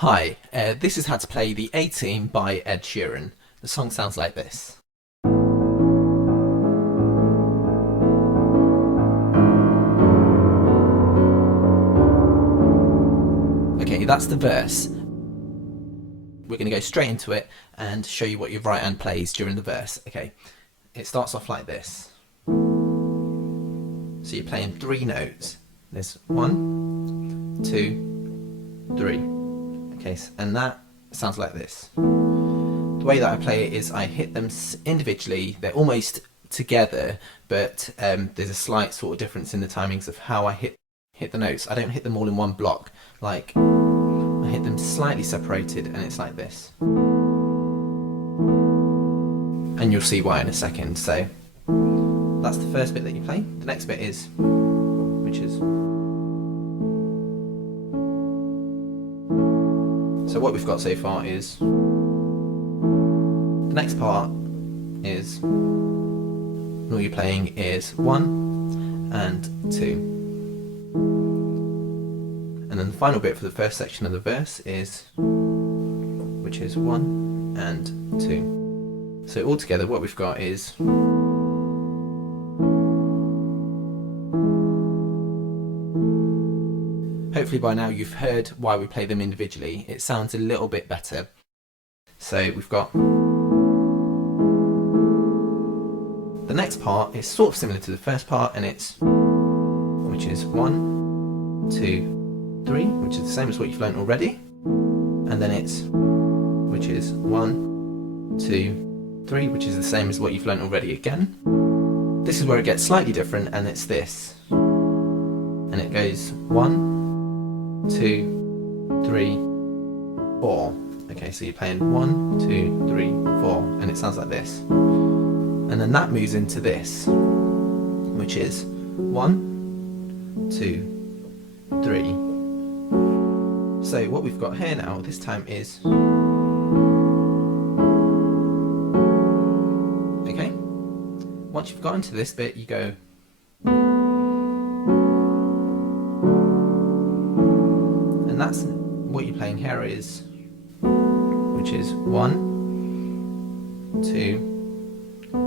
Hi, this is how to play the A-Team by Ed Sheeran. The song sounds like this. Okay, that's the verse. We're going to go straight into it and show you what your right hand plays during the verse. Okay, it starts off like this. So you're playing three notes. There's 1, 2, 3. Okay, and that sounds like this. The way that I play it is I hit them individually. They're almost together, but there's a slight sort of difference in the timings of how I hit the notes. I don't hit them all in one block. Like, I hit them slightly separated, and it's like this. And you'll see why in a second. So that's the first bit that you play. The next bit is, which is. So what we've got so far is, the next part is, all you're playing is 1 and 2. And then the final bit for the first section of the verse is, which is 1 and 2. So altogether what we've got is, hopefully by now you've heard why we play them individually. It sounds a little bit better. So we've got, the next part is sort of similar to the first part, and it's, which is 1, 2, 3, which is the same as what you've learnt already. And then it's, which is 1, 2, 3, which is the same as what you've learnt already again. This is where it gets slightly different, and it's this. And it goes 1, 2, 3, 4. Okay, so you're playing 1, 2, 3, 4, and it sounds like this. And then that moves into this, which is 1, 2, 3. So what we've got here now, this time is, okay, once you've got into this bit, you go, and that's what you're playing here is, which is 1, 2,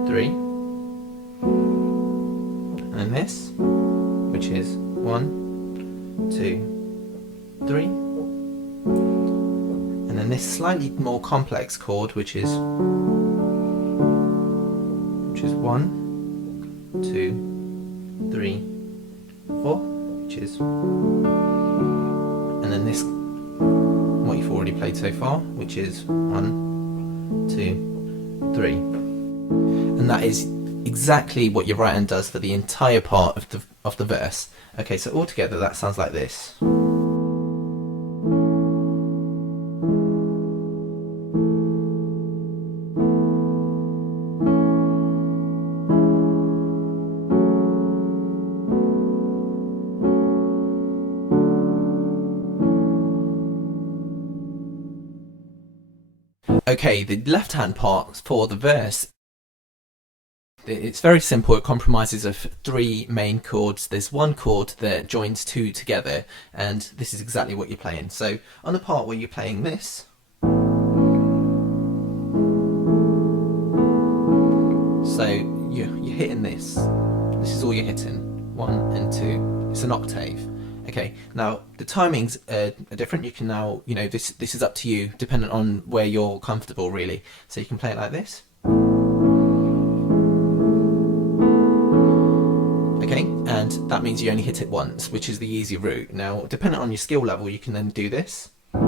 3, and then this, which is 1, 2, 3, and then this slightly more complex chord, which is 1, 2, 3, 4, which is, and then this, what you've already played so far, which is 1, 2, 3. And that is exactly what your right hand does for the entire part of the verse. Okay, so altogether that sounds like this. Okay, the left hand part for the verse, it's very simple. It compromises of three main chords. There's one chord that joins two together, and this is exactly what you're playing. So on the part where you're playing this, so you're hitting this. This is all you're hitting. 1 and 2. It's an octave. Okay, now the timings are different. You can now, this is up to you, dependent on where you're comfortable, really. So you can play it like this. Okay, and that means you only hit it once, which is the easy route. Now, depending on your skill level, you can then do this. And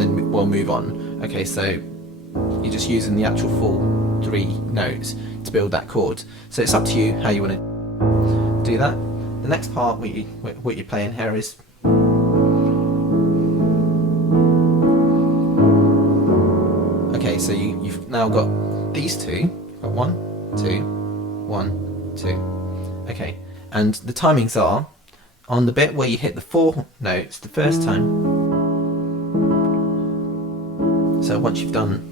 then we'll move on. Okay, so you're just using the actual full 3 notes to build that chord. So it's up to you how you want to do that. The next part, what you're playing here is, okay, so you've now got these two. You've got 1, 2, 1, 2. Okay, and the timings are on the bit where you hit the 4 notes the first time. So once you've done,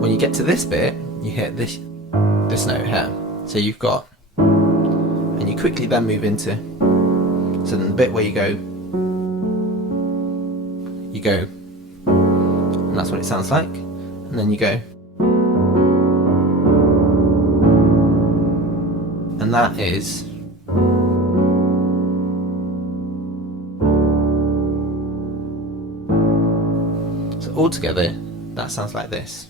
when you get to this bit, you hit this note here. So you've got, and you quickly then move into, so then the bit where you go, and that's what it sounds like, and then you go, and that is, so all together that sounds like this.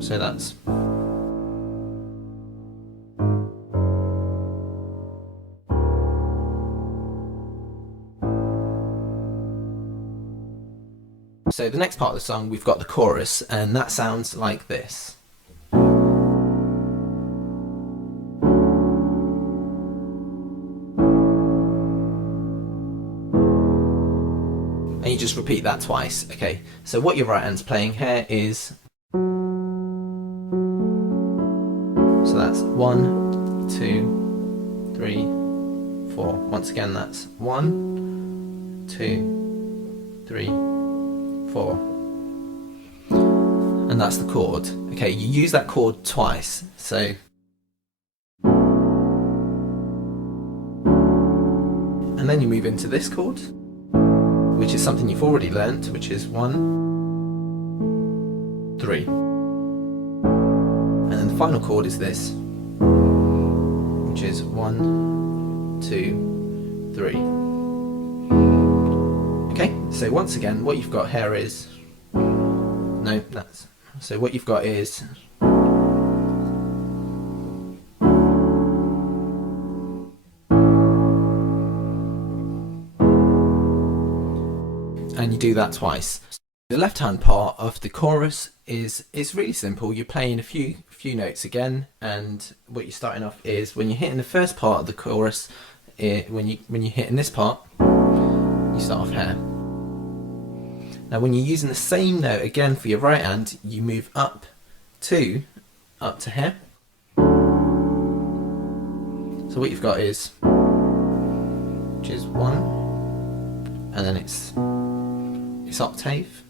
So that's, so the next part of the song we've got the chorus, and that sounds like this. And you just repeat that twice. Okay, so what your right hand's playing here is, so that's 1, 2, 3, 4. Once again, that's 1, 2, 3, 4. And that's the chord. Okay, you use that chord twice. So, and then you move into this chord, which is something you've already learnt, which is 1, 3. And then the final chord is this, which is 1, 2, 3. Okay, so once again, what you've got here is, no, that's, so what you've got is, and you do that twice. The left hand part of the chorus is really simple. You're playing a few notes again, and what you're starting off is, when you're hitting the first part of the chorus, when you're hitting this part, you start off here. Now when you're using the same note again for your right hand, you move up to here. So what you've got is, which is 1, and then it's octave.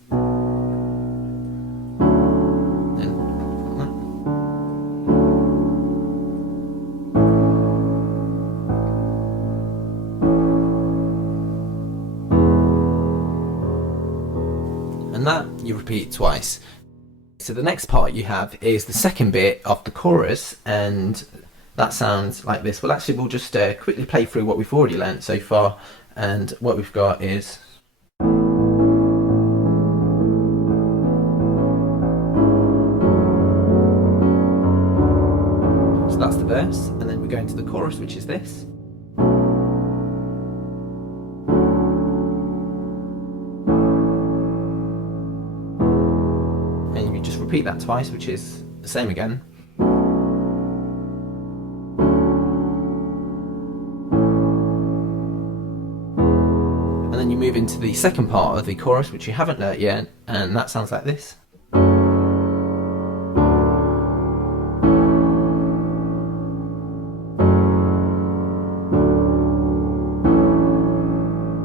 And that you repeat twice. So the next part you have is the second bit of the chorus, and that sounds like this. Well, actually, we'll just quickly play through what we've already learnt so far, and what we've got is, so that's the verse, and then we go into the chorus, which is this. Repeat that twice, which is the same again. And then you move into the second part of the chorus, which you haven't learnt yet, and that sounds like this.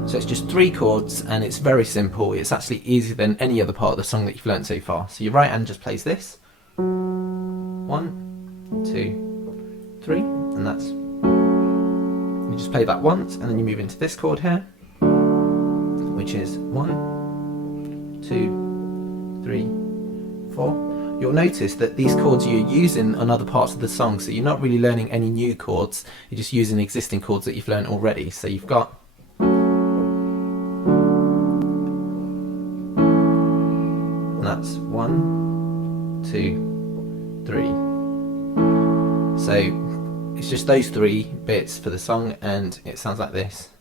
So it's just 3 chords, and it's very simple. It's actually easier than any other part of the song that you've learnt so far. So your right hand just plays this. 1, 2, 3, and that's, you just play that once, and then you move into this chord here, which is 1, 2, 3, 4. You'll notice that these chords you're using on other parts of the song, so you're not really learning any new chords, you're just using existing chords that you've learnt already. So you've got, that's 1, 2, 3. So it's just those 3 bits for the song, and it sounds like this.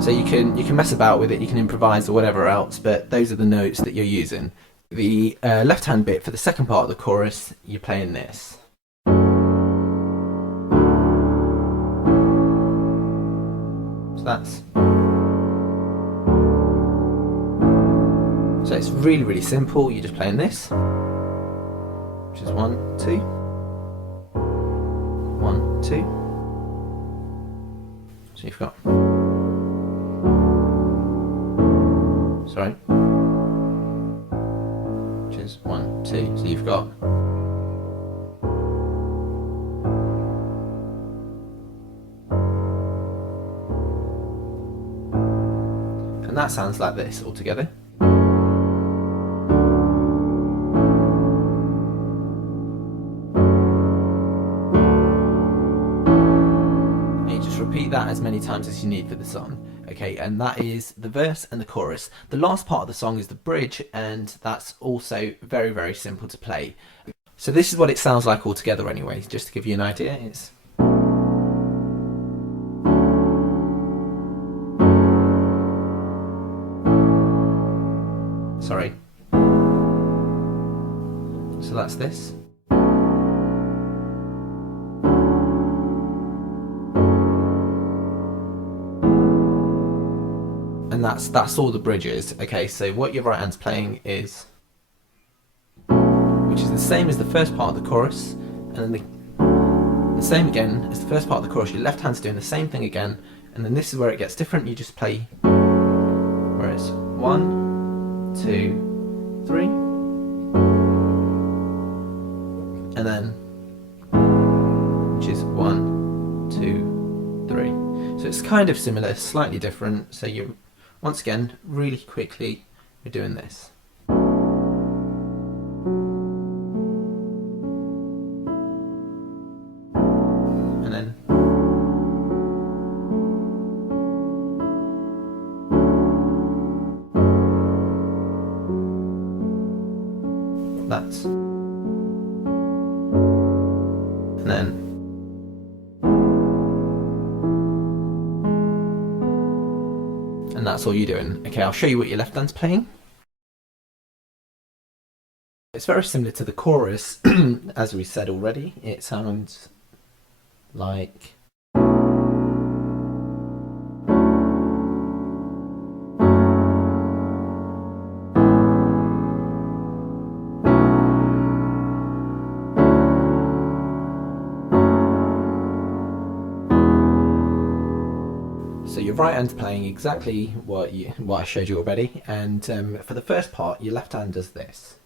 So you can mess about with it, you can improvise or whatever else, but those are the notes that you're using. The left hand bit for the second part of the chorus, you're playing this. So it's really, really simple. You're just playing this, which is 1, 2, 1, 2. So you've got, sorry, which is 1, 2. So you've got, and that sounds like this all together. Repeat that as many times as you need for the song. Okay, and that is the verse and the chorus. The last part of the song is the bridge, and that's also very, very simple to play. So this is what it sounds like all together anyway, just to give you an idea. It's sorry. So that's this. And that's all the bridges. Okay, so what your right hand's playing is, which is the same as the first part of the chorus, and then the same again as the first part of the chorus. Your left hand's doing the same thing again, and then this is where it gets different. You just play where it's 1, 2, 3, and then which is 1, 2, 3. So it's kind of similar, slightly different. So you, once again, really quickly, we're doing this. And then that's, and then and that's all you're doing. Okay, I'll show you what your left hand's playing. It's very similar to the chorus, as we said already. It sounds like, so your right hand's playing exactly what I showed you already, and for the first part, your left hand does this.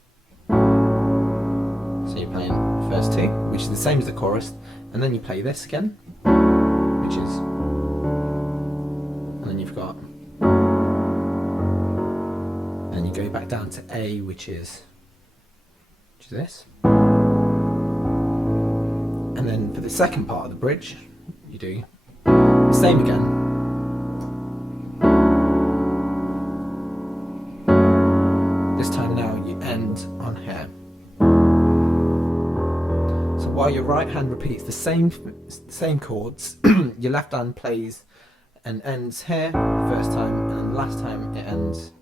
So you're playing the first two, which is the same as the chorus, and then you play this again, which is, and then you've got, and you go back down to A, which is this, and then for the second part of the bridge, you do the same again. This time now you end on here. So while your right hand repeats the same chords, your left hand plays and ends here the first time, and then the last time it ends